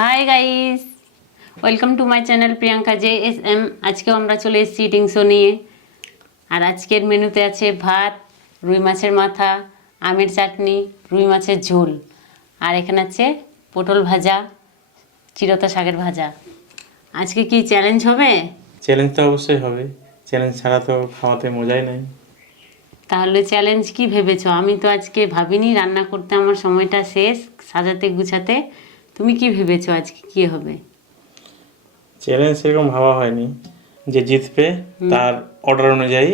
Hi guys, welcome to my channel Priyanka JSM। আজকেও আমরা চলে এসেছি ইটিং শো নিয়ে। আর আজকের মেনুতে আছে ভাত, রুই মাছের মাথা, আমের চাটনি, রুই মাছের ঝোল, আর এখানে আছে পটল ভাজা, চিরতা শাকের ভাজা। আজকে কি চ্যালেঞ্জ হবে? চ্যালেঞ্জ তো অবশ্যই হবে, চ্যালেঞ্জ ছাড়া তো খাওয়াতে মজাই নাই। তাহলে চ্যালেঞ্জ কি ভেবেছো? আমি তো আজকে ভাবিনি, রান্না করতে আমার সময়টা শেষ, সাজাতে গুছাতে। তুমি কি ভেবেছো আজকে কি হবে? চ্যালেঞ্জ সেরকম ভাবা হয়নি, যে জিতবে তার অর্ডার অনুযায়ী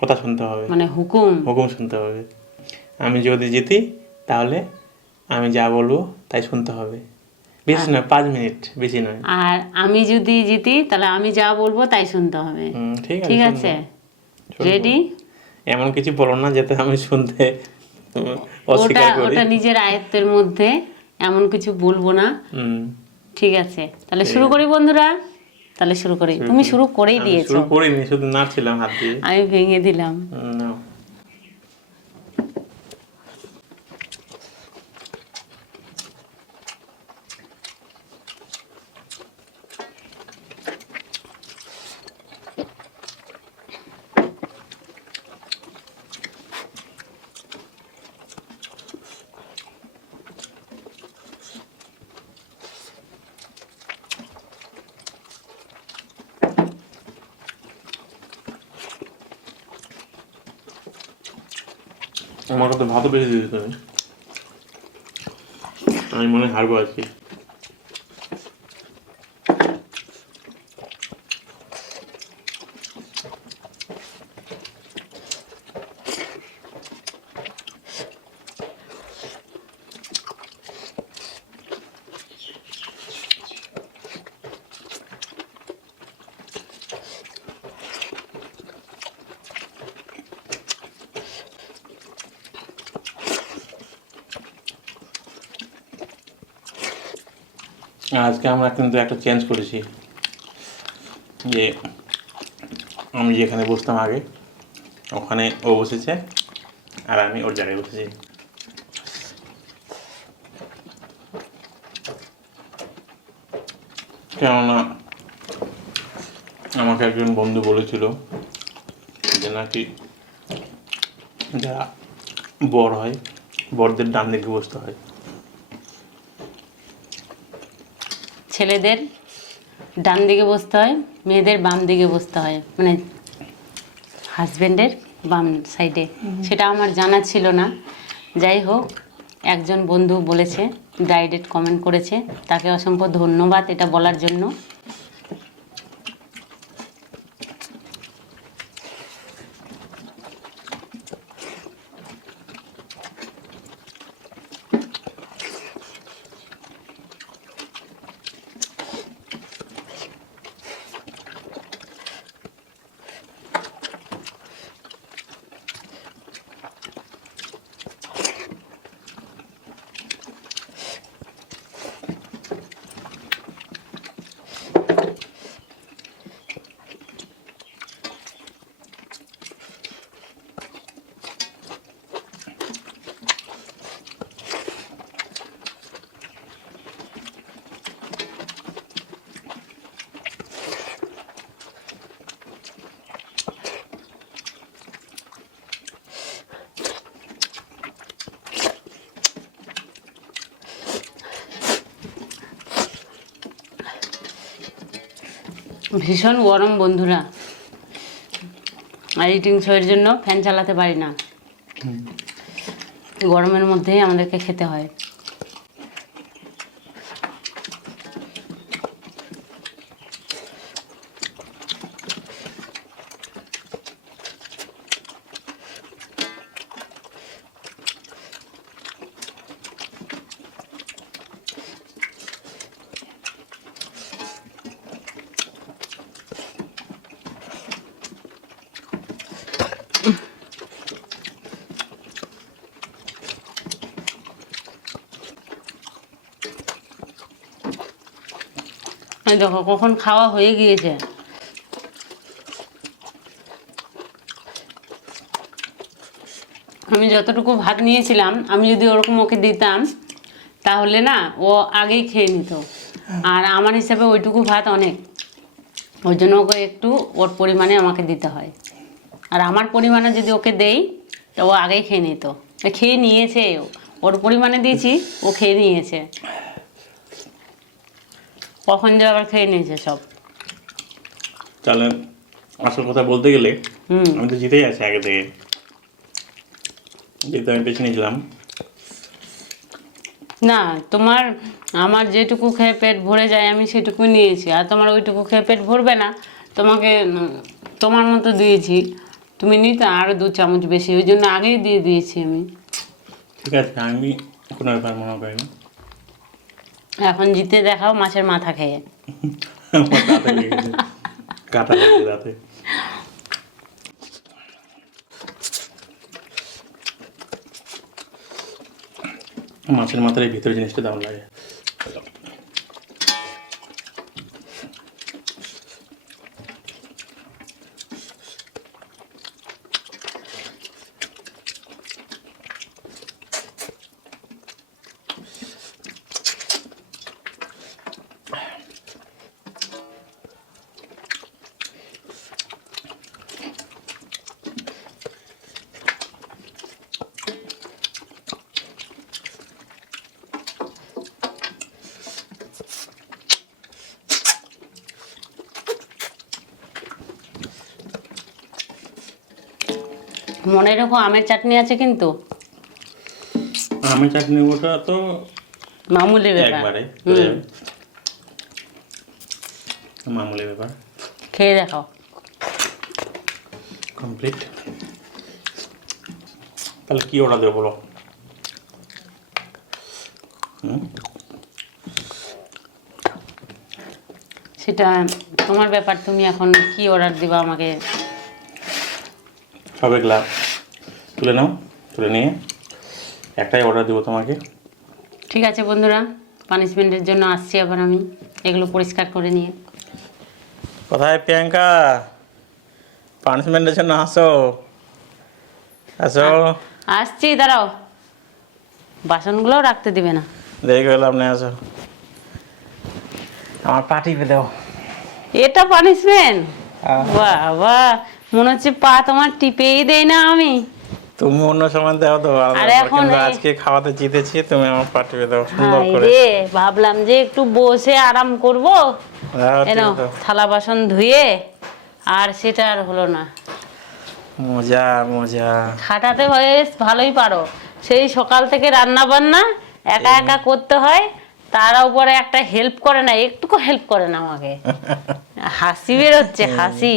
কথা শুনতে হবে, মানে হুকুম? হুকুম শুনতে হবে। আমি যদি জিতি তাহলে আমি যা বলবো তাই শুনতে হবে, বেশি নয়, 5 মিনিট, বেশি নয়। আর আমি যদি জিতি তাহলে আমি যা বলবো তাই শুনতে হবে। ঠিক আছে, রেডি? এমন কিছু বলো না যাতে আমি শুনতে অস্বীকার করি। ওটা নিজের আয়ত্তের মধ্যে, এমন কিছু বলবো না। ঠিক আছে, তাহলে শুরু করি বন্ধুরা। তাহলে শুরু করি। তুমি শুরু করেই দিয়েছো। শুরু করিনি, শুধু নাড়ছিলাম হাত দিয়ে। আমি ভেঙে দিলাম। নাও। আমার তো ভাতও বেশি দিয়ে দিতে হবে, আমি মনে হয় হারবো আজকে। আজকে আমরা কিন্তু একটা চেঞ্জ করেছি, যে আমি যেখানে বসতাম আগে ওখানে ও বসেছে আর আমি ওর জায়গায় বসেছি। কেননা আমাকে একজন বন্ধু বলেছিল যে নাকি যারা বর হয় বরদের ডান দিকে বসতে হয়, ছেলেদের ডান দিকে বসতে হয়, মেয়েদের বাম দিকে বসতে হয়, মানে হাজবেন্ডের বাম সাইডে। সেটা আমার জানা ছিল না। যাই হোক, একজন বন্ধু বলেছে, ডাইরেক্ট কমেন্ট করেছে, তাকে অসংখ্য ধন্যবাদ এটা বলার জন্য। ভীষণ গরম বন্ধুরা, আর ইটিং শোয়ের জন্য ফ্যান চালাতে পারি না, গরমের মধ্যেই আমাদেরকে খেতে হয়। দেখো কখন খাওয়া হয়ে গিয়েছে। আমি যতটুকু ভাত নিয়েছিলাম, আমি যদি ওরকম ওকে দিতাম তাহলে না ও আগেই খেয়ে নিত। আর আমার হিসাবে ওইটুকু ভাত অনেক, ওই জন্য ওকে একটু ওর পরিমাণে আমাকে দিতে হয়। আর আমার পরিমাণে যদি ওকে দেই তো ও আগেই খেয়ে নিত, খেয়ে নিয়েছে। ওর পরিমাণে দিয়েছি, ও খেয়ে নিয়েছে। কখন যে আবার খেয়ে নিয়েছে সব। তাহলে আসল কথা বলতে গেলে আমি তো জিতেই আছি আগে থেকে, যেহেতু আমি বেছে নিয়েছিলাম। না তোমার, আমার যেটুকু খেয়ে পেট ভরে যায় আমি সেটুকু নিয়েছি, আর তোমার ওইটুকু খেয়ে পেট ভরবে না, তোমাকে তোমার মতো দিয়েছি, তুমি নিতে আরও 2 চামচ বেশি, ওই জন্য আগেই দিয়ে দিয়েছি আমি। ঠিক আছে, আমি কোনো ব্যাপার মনে করি না। এখন জিতে দেখাও মাছের মাথা খেয়ে। আমার দাঁতে লেগেছে, কাটা লেগেছে দাঁতে। মাছের মাথার এই ভিতরে জিনিসটা দারুণ লাগে। মনে রেখো আমের চাটনি আছে কিন্তু। আমের চাটনি ওটা তো মামুলি ব্যাপার, একবারে মামুলি ব্যাপার। খেয়ে দেখাও। কমপ্লিট। তাহলে কি অর্ডার দেবো বলো? সেটা তোমার ব্যাপার, তুমি এখন কি অর্ডার দিবা আমাকে। সবে গ্লাস তুলে নাও, তুলে নিয়ে একটাই অর্ডার দেবো তোমাকে। ঠিক আছে বন্ধুরা, পানিশমেন্টের জন্য আসছি আবার আমি, এগুলো পরিষ্কার করে নিয়ে। কোথায় প্রিয়াঙ্কা? পানিশমেন্টের জন্য আসো, আসো। আসছি, দাঁড়াও, বাসনগুলোও রাখতে দিবে না। দেরি করলাম, আপনি আসো, আমার পা টিপে দাও। এটা পানিশমেন্ট? বাবা, মনে হচ্ছে পা তোমার টিপেই দেই না আমি। তুমি অন্য সময় দাও তো, আর এখন কিন্তু আজকে খাওয়াতে জিতেছি, তুমি আমার পা টিপে দাও সুন্দর করে। রে, ভাবলাম যে একটু বসে আরাম করব, এনো থালা বাসন ধুয়ে, আর সেটা আর হলো না। মজা মজা। খাটাতে বেশ ভালোই পারো, সেই সকাল থেকে রান্না বান্না একা একা করতে হয়, তার উপরে একটা হেল্প করে না, একটুকু হেল্প করে না আমাকে। হাসি বেরোচ্ছে, হাসি।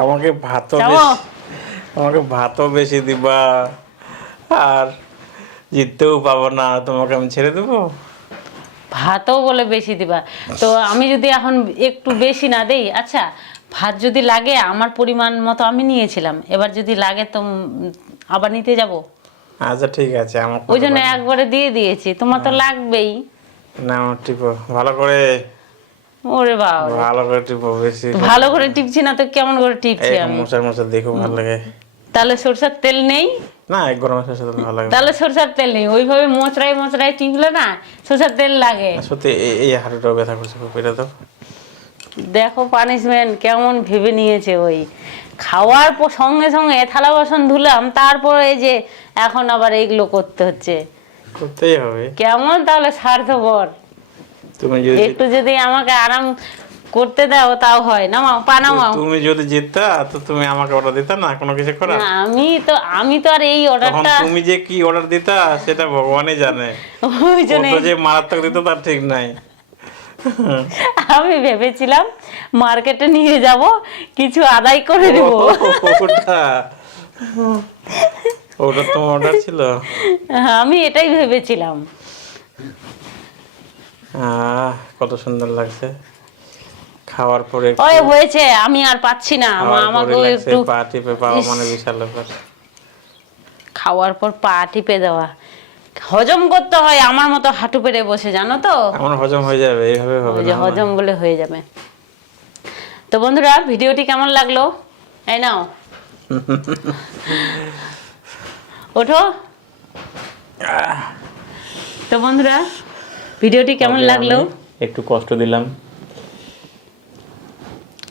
আমাকে ভাতও বেশি দিবা, আর জিততেও পাবো না, তোমাকে আমি ছেড়ে দেবো? ভাতও বলে বেশি দিবা? তো আমি যদি এখন একটু বেশি না দেই, আচ্ছা ভাত যদি লাগে আমার পরিমাণ মতো আমি নিয়েছিলাম, এবার যদি লাগে তো আবার নিতে যাব। আচ্ছা ঠিক আছে, আমার ওই জন্য একবারে দিয়ে দিয়েছি, তোমার তো লাগবেই না। টিপো ভালো করে। ওরে বাবা, ভালো করে টিপো, বেশি ভালো করে টিপছি না তো কেমন করে টিপছি আমি? মশার মশা দেখো ভালো লাগে। তাহলে সরষের তেল নেই? না, এক গরম মশার সাথে ভালো লাগে। তাহলে সরষের তেল নেই, ওইভাবে মোচড়ায় মোচড়ায় টিপলে না সরষের তেল লাগে। সত্যি এই হাঁটুটাও ব্যথা করছে খুব, এটা তো দেখো পানিশমেন্ট কেমন ভেবে নিয়েছে। ওই খাওয়ার পর সঙ্গে সঙ্গে থালা বাসন ধুলাম, তারপরে এই যে এখন আবার এইগুলো করতে হচ্ছে, করতেই হবে। কেমন তাহলে স্বার্থপর। তুমি যদি একটু যদি আমাকে আরাম করতে দাও তাও হয়। নামাও, পা নামাও। তুমি যদি জিততা তো তুমি আমাকে অর্ডার দিতা না কোনো কিছু করার? না, আমি তো আর এই অর্ডারটা, তুমি যে কি অর্ডার দিতা সেটা ভগবানই জানে। ওই জন্য যে মারাত্মক দিত তার ঠিক নাই। আমি ভেবেছিলাম মার্কেটে নিয়ে যাব, কিছু আদায় করে দেব। ওটা তোমার অর্ডার ছিল? আমি এটাই ভেবেছিলাম। কত সুন্দর লাগছে খাওয়ার পরে। ওই হয়েছে, আমি আর পাচ্ছি না, আমাকে একটু পা টিপে পাওয়া মানে বিশাল ব্যাপার। খাওয়ার পর পা টিপে দেওয়া, হজম করতে হয় আমার মতো হাঁটু পেরে বসে, জানো তো? আমার হজম হয়ে যাবে, এইভাবে হবে ওই যে হজম বলে হয়ে যাবে। তো বন্ধুরা, ভিডিওটি কেমন লাগলো? এই নাও, ওঠো। তো বন্ধুরা, ভিডিওটি কেমন ওকে, লাগলো? আমি একটু কষ্ট দিলাম।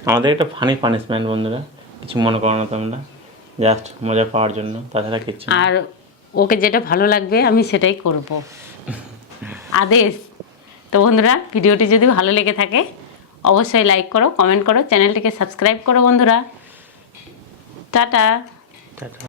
আমাদের একটা ফানি পানিশমেন্ট বন্ধুরা, কিছু মনে করো না তোমরা, জাস্ট মজা পাওয়ার জন্য, তাছাড়া কিচ্ছু না। আর ওকে যেটা ভালো লাগবে আমি সেটাই করব, আদেশ। তো বন্ধুরা, ভিডিওটি যদি ভালো লেগে থাকে অবশ্যই লাইক করো, কমেন্ট করো, চ্যানেলটিকে সাবস্ক্রাইব করো বন্ধুরা। টাটা। টাটা।